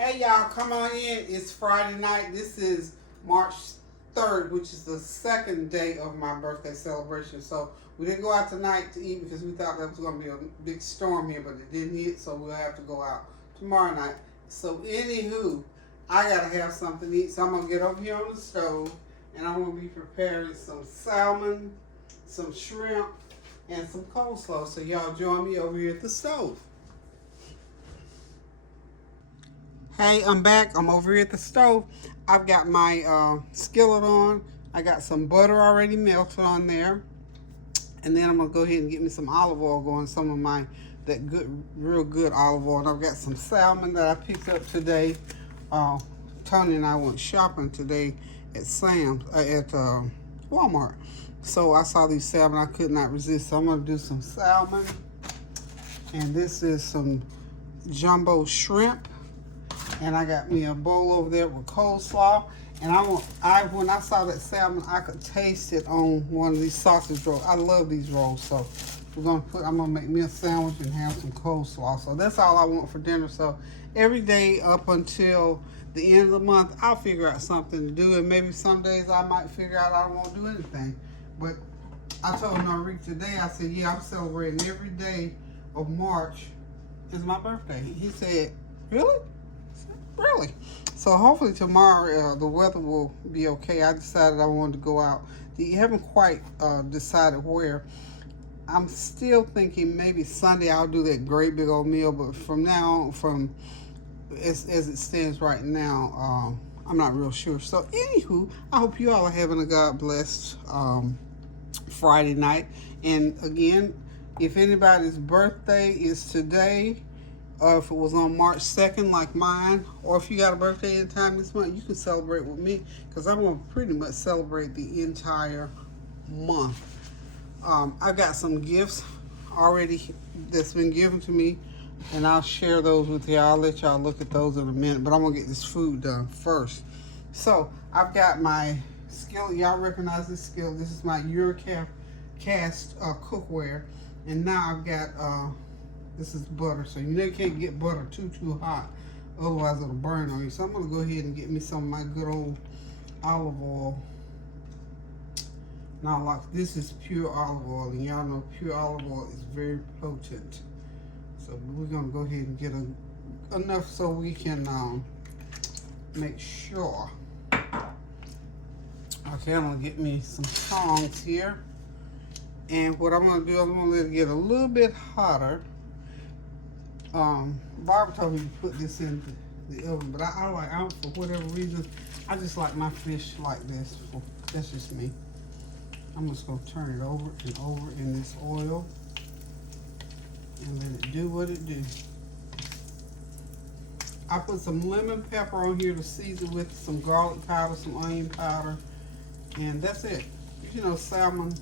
Hey y'all, come on in. It's Friday night. This is March 3rd, which is the second day of my birthday celebration. So we didn't go out tonight to eat because we thought there was going to be a big storm here, but it didn't hit, so we'll have to go out tomorrow night. So anywho, I got to have something to eat, so I'm going to get over here on the stove, and I'm going to be preparing some salmon, some shrimp, and some coleslaw. So y'all join me over here at the stove. Hey, I'm back. I'm over here at the stove. I've got my skillet on. I got some butter already melted on there. And then I'm going to go ahead and get me some olive oil going. Some of my, that good, real good olive oil. And I've got some salmon that I picked up today. Tony and I went shopping today at Walmart. So I saw these salmon. I could not resist. So I'm going to do some salmon. And this is some jumbo shrimp. And I got me a bowl over there with coleslaw. And when I saw that salmon, I could taste it on one of these sausage rolls. I love these rolls, so I'm gonna make me a sandwich and have some coleslaw. So that's all I want for dinner. So every day up until the end of the month, I'll figure out something to do. And maybe some days I might figure out I don't want to do anything. But I told Norique today, I said, yeah, I'm celebrating every day of March is my birthday. He said, really? Really? So hopefully tomorrow the weather will be okay. I decided I wanted to go out. You haven't quite decided where. I'm still thinking maybe Sunday I'll do that great big old meal, but from now on, as it stands right now, I'm not real sure. So anywho, I hope you all are having a God blessed Friday night. And again, if anybody's birthday is today, or if it was on March 2nd like mine, or if you got a birthday anytime this month, you can celebrate with me, because I'm going to pretty much celebrate the entire month. I've got some gifts already that's been given to me, and I'll share those with you. I'll let y'all look at those in a minute, but I'm going to get this food done first. So I've got my skillet. Y'all recognize this skillet. This is my Eurocast cookware, and now I've got this is butter, so you can't get butter too hot, otherwise it'll burn on you. So I'm gonna go ahead and get me some of my good old olive oil. Now, like, this is pure olive oil, and y'all know pure olive oil is very potent. So we're gonna go ahead and get enough so we can make sure. Okay, I'm gonna get me some tongs here, and what I'm gonna do, I'm gonna let it get a little bit hotter. Barbara told me to put this in the oven, but I for whatever reason, I just like my fish like this. That's just me. I'm just gonna turn it over and over in this oil and let it do what it do. I put some lemon pepper on here to season with, some garlic powder, some onion powder, and that's it. You know, salmon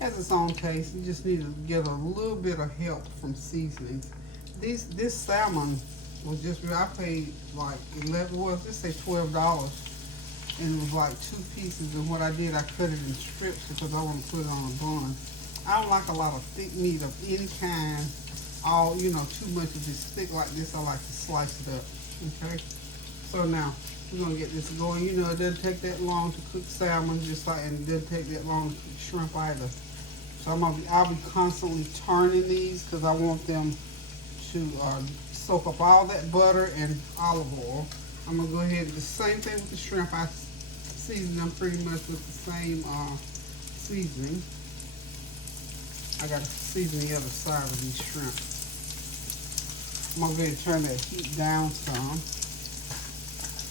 has its own taste. You just need to get a little bit of help from seasonings. This salmon was I paid like let's say $12, and it was like 2 pieces. And what I did, I cut it in strips because I want to put it on a bun. I don't like a lot of thick meat of any kind. Too much of this thick like this. I like to slice it up. Okay. So now we're gonna get this going. You know, it doesn't take that long to cook salmon, and it doesn't take that long to cook shrimp either. So I'll be constantly turning these because I want them to soak up all that butter and olive oil. I'm gonna go ahead and do the same thing with the shrimp. I season them pretty much with the same seasoning. I gotta season the other side of these shrimp. I'm gonna go ahead and turn that heat down some.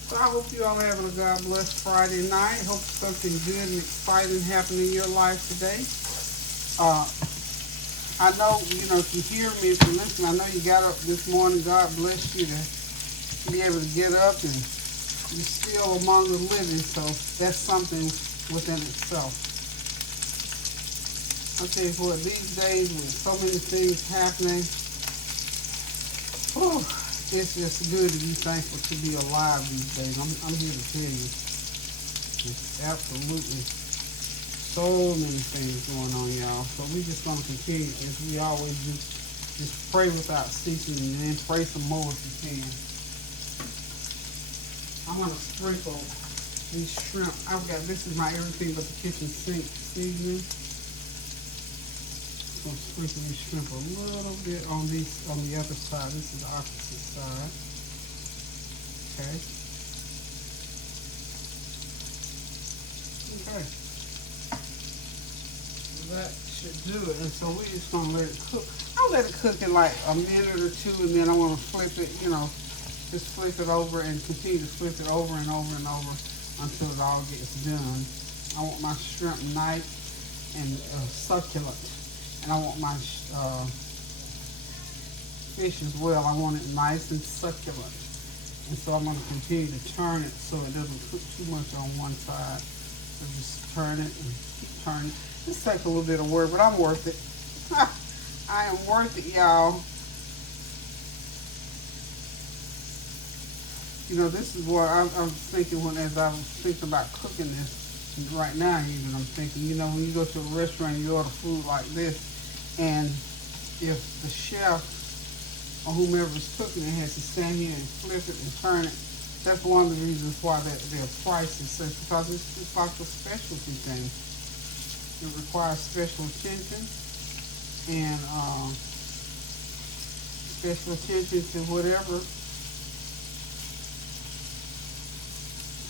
So I hope you all are having a God bless Friday night. Hope something good and exciting happened in your life today. I know, if you hear me, if you listen, I know you got up this morning. God bless you to be able to get up and be still among the living. So that's something within itself. I'll tell you what, these days with so many things happening, it's just good to be thankful to be alive these days. I'm here to tell you. It's absolutely so many things going on, y'all. So we just gonna continue as we always do. Just pray without ceasing, and then pray some more if you can. I'm gonna sprinkle these shrimp. This is my everything but the kitchen sink seasoning. I'm gonna sprinkle these shrimp a little bit on the other side. This is the opposite side. Okay. Okay. That should do it. And so we're just gonna let it cook. I'll let it cook in like a minute or two, and then I'm gonna flip it, just flip it over and continue to flip it over and over and over until it all gets done. I want my shrimp nice and succulent. And I want my fish as well. I want it nice and succulent. And so I'm going to continue to turn it so it doesn't cook too much on one side. So just turn it and keep turning. This takes a little bit of work, but I'm worth it. I am worth it, y'all. This is what I'm thinking as I was thinking about cooking this. Right now, even I'm thinking, when you go to a restaurant and you order food like this, and if the chef or whomever is cooking it has to stand here and flip it and turn it, that's one of the reasons why their price is such, because it's like a specialty thing. It requires special attention and special attention to whatever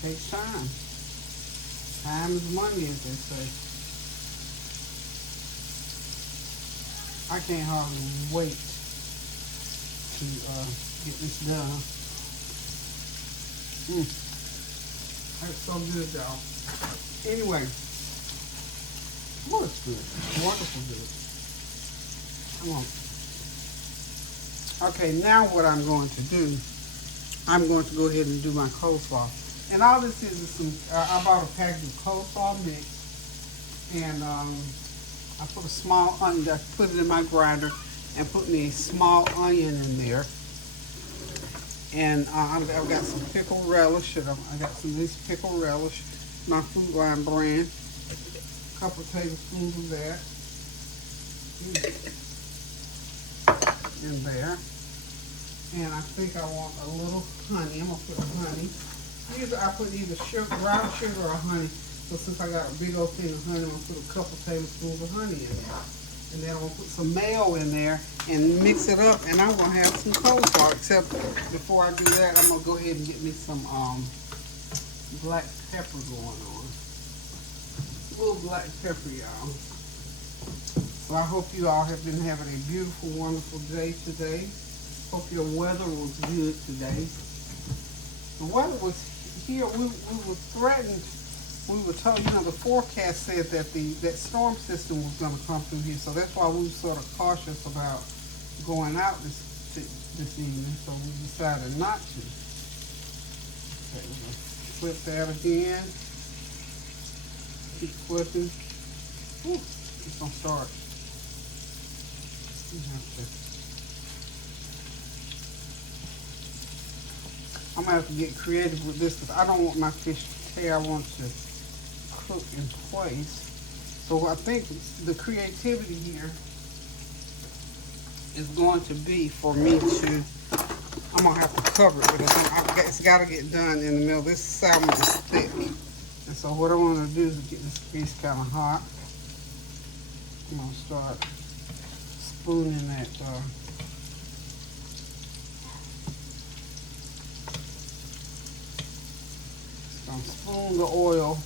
takes time. Time is money, as they say. I can't hardly wait to get this done. That's so good, y'all. Anyway, it's good. Wonderful good. Come on. Okay, now what I'm going to do, I'm going to go ahead and do my coleslaw. And all this is some, I bought a package of coleslaw mix, and I put a small onion, I put it in my grinder, and put me a small onion in there. And I've got some pickle relish, and I got some of this pickle relish, my Food Line brand. A couple of tablespoons of that in there. And I think I want a little honey. I'm going to put honey. I put either brown sugar or honey. So since I got a big old thing of honey, I'm going to put a couple tablespoons of honey in there. And then I'm going to put some mayo in there and mix it up. And I'm going to have some coleslaw. Except before I do that, I'm going to go ahead and get me some black pepper going on. A little black pepper, y'all. So I hope you all have been having a beautiful, wonderful day today. Hope your weather was good today. The weather was here. We were threatened. We were told, the forecast said that that storm system was going to come through here. So that's why we were sort of cautious about going out this evening. So we decided not to. Okay, we're going to flip that again. Keep flipping. Ooh, it's going to start. I'm going to have to get creative with this because I don't want my fish to tear. I want to cook in place. So I think the creativity here is going to be for me to, I'm going to have to cover it because it's got to get done in the middle. This salmon is thick. And so what I want to do is get this piece kind of hot. I'm going to start spooning that I'm spoon the oil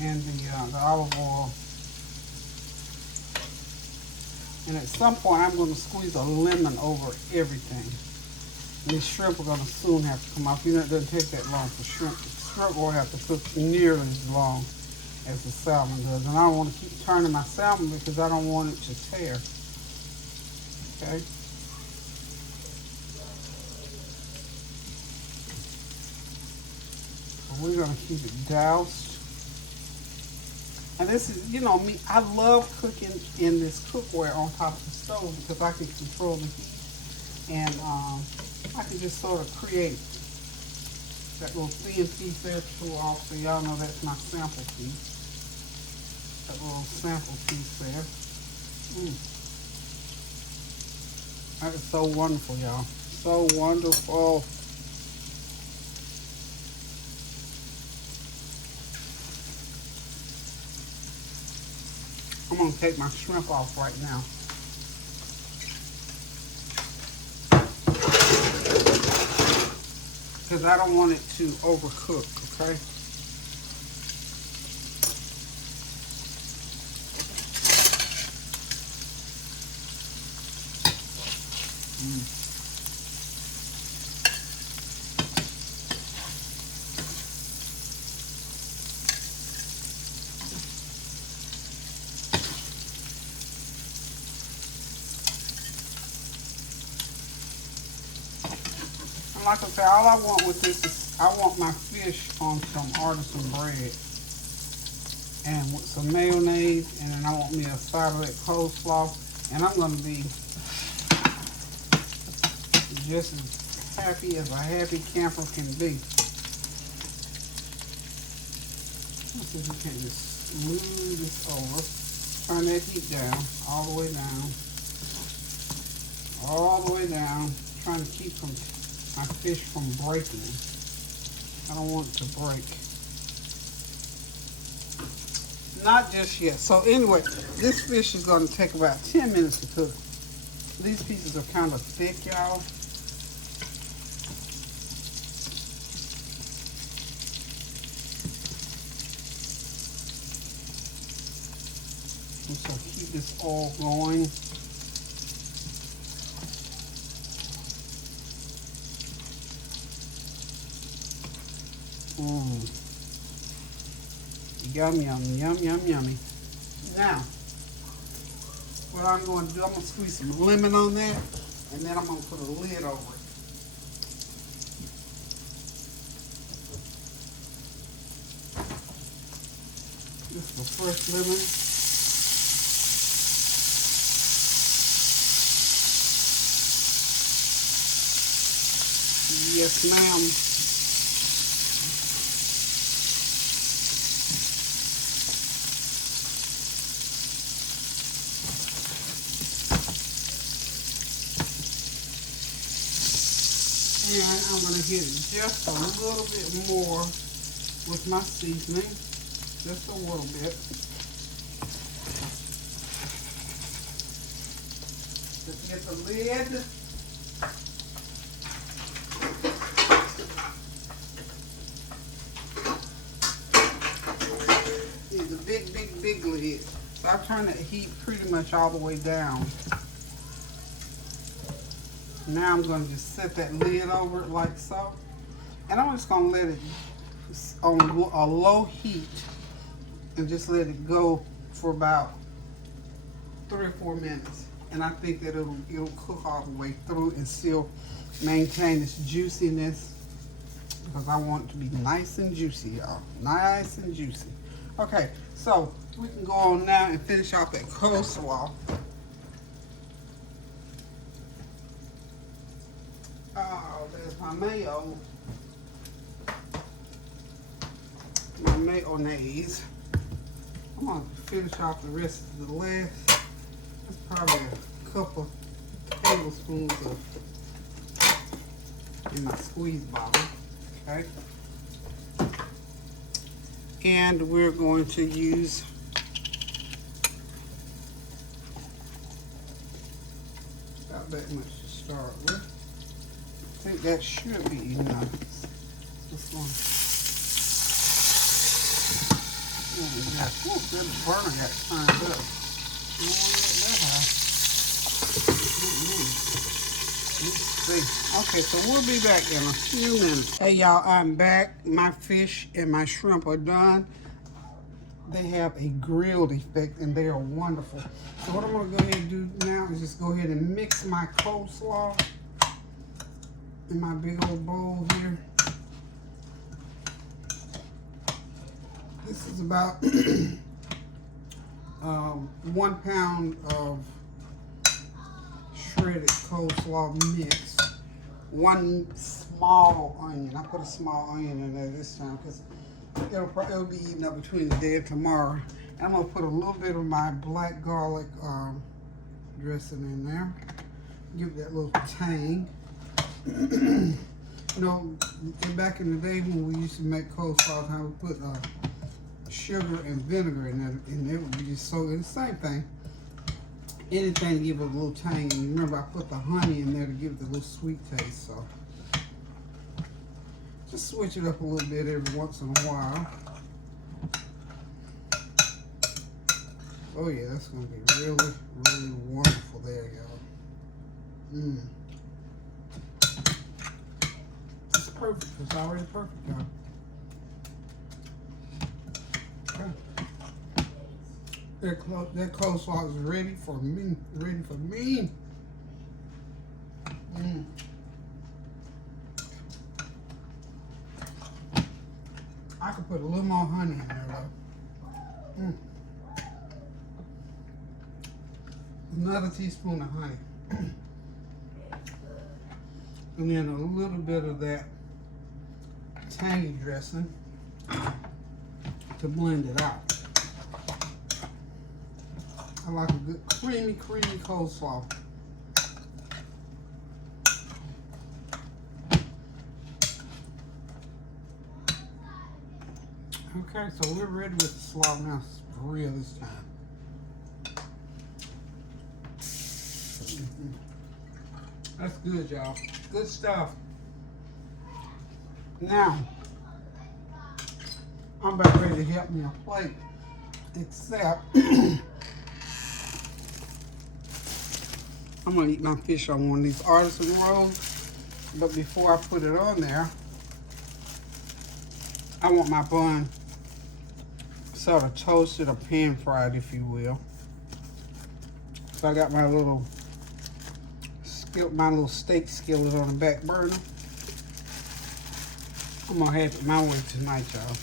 and the olive oil. And at some point, I'm going to squeeze a lemon over everything. And these shrimp are going to soon have to come off. It doesn't take that long for shrimp. Shrimp will have to cook nearly as long as the salmon does. And I don't want to keep turning my salmon because I don't want it to tear. Okay. We're going to keep it doused. And this is, me, I love cooking in this cookware on top of the stove because I can control the heat. And I can just sort of create that little thin piece there to off. So y'all know that's my sample piece. That little sample piece there. That is so wonderful, y'all. So wonderful. I'm gonna take my shrimp off right now. Because I don't want it to overcook, okay? And like I said, all I want with this is I want my fish on some artisan bread and with some mayonnaise, and then I want me a side of that coleslaw, and I'm going to be just as happy as a happy camper can be. Let's see if we can just smooth this over. Turn that heat down, all the way down. All the way down. Trying to keep my fish from breaking. I don't want it to break. Not just yet. So anyway, this fish is going to take about 10 minutes to cook. These pieces are kind of thick, y'all. And so keep this all going. Yum, yum, yum, yum, yummy. Now, what I'm going to do, I'm going to squeeze some lemon on there, and then I'm going to put a lid over it. This is the fresh lemon. Yes, ma'am. And I'm going to hit it just a little bit more with my seasoning. Just a little bit. Just get the lid. It's a big, big, big lid. So I turn that heat pretty much all the way down. Now I'm going to just set that lid over it like so. And I'm just going to let it on a low heat and just let it go for about 3 or 4 minutes. And I think that it'll cook all the way through and still maintain its juiciness, because I want it to be nice and juicy, y'all. Nice and juicy. Okay, so we can go on now and finish off that coleslaw. Oh, there's my mayo. My mayonnaise. I'm going to finish off the rest of the last. That's probably a couple tablespoons in my squeeze bottle. Okay. And we're going to use about that much to start with. I think that should be enough. This one. Oh, good burner got turned up. You don't want to let that high. Let's see. Okay, so we'll be back in a few minutes. Hey y'all, I'm back. My fish and my shrimp are done. They have a grilled effect and they are wonderful. So what I'm going to go ahead and do now is just go ahead and mix my coleslaw in my big old bowl here. This is about 1 pound of shredded coleslaw mix. 1 small onion. I put a small onion in there this time because it'll be eaten up between today and tomorrow. And I'm gonna put a little bit of my black garlic dressing in there. Give it that little tang. You know, back in the day when we used to make coleslaw, we put sugar and vinegar in there, and it would be just so good. The same thing. Anything to give it a little tang. And remember, I put the honey in there to give it a little sweet taste. So just switch it up a little bit every once in a while. Oh yeah, that's gonna be really, really wonderful there, y'all. It's perfect. It's already perfect, y'all. Okay. That coleslaw is ready for me. Ready for me. I could put a little more honey in there though. Another teaspoon of honey. And then a little bit of that tangy dressing to blend it out. I like a good creamy coleslaw. Okay, so we're ready with the slaw now. It's for real this time. That's good, y'all. Good stuff. Now, I'm about ready to help me a plate. Except, I'm going to eat my fish on one of these artisan rolls. But before I put it on there, I want my bun sort of toasted or pan fried, if you will. So I got my little steak skillet on the back burner. I'm gonna have it my way tonight, y'all.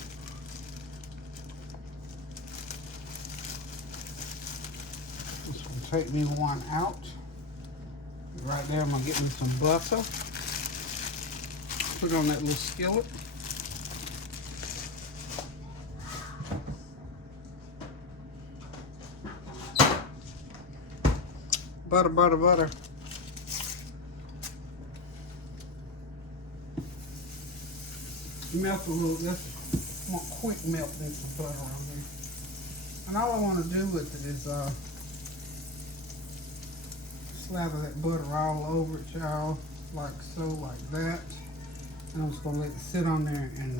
Just gonna take me one out. Right there, I'm gonna get me some butter. Put it on that little skillet. Butter, butter, butter. Melt a little, just want quick melt in some butter on there. And all I want to do with it is slather that butter all over it, y'all, like so, like that. And I'm just gonna let it sit on there and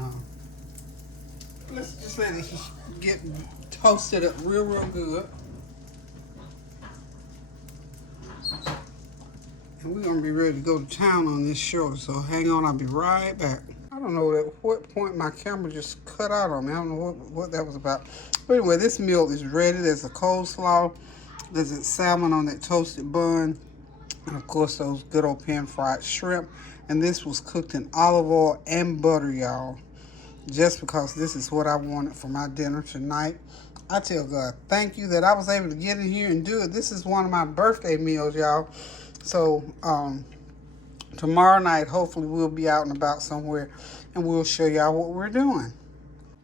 let's just let it get toasted up real good. And we're gonna be ready to go to town on this shortly, so hang on, I'll be right back. I don't know at what point my camera just cut out on me. I don't know what that was about. But anyway, this meal is ready. There's a coleslaw. There's a salmon on that toasted bun. And of course, those good old pan-fried shrimp. And this was cooked in olive oil and butter, y'all. Just because this is what I wanted for my dinner tonight. I tell God, thank you that I was able to get in here and do it. This is one of my birthday meals, y'all. So, tomorrow night, hopefully, we'll be out and about somewhere, and we'll show y'all what we're doing.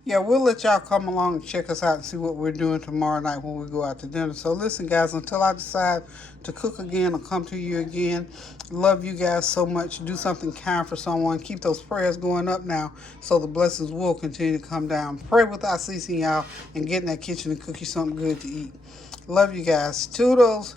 Yeah, we'll let y'all come along and check us out and see what we're doing tomorrow night when we go out to dinner. So listen, guys, until I decide to cook again or come to you again, love you guys so much. Do something kind for someone. Keep those prayers going up now so the blessings will continue to come down. Pray without ceasing, y'all, and get in that kitchen and cook you something good to eat. Love you guys. Toodles.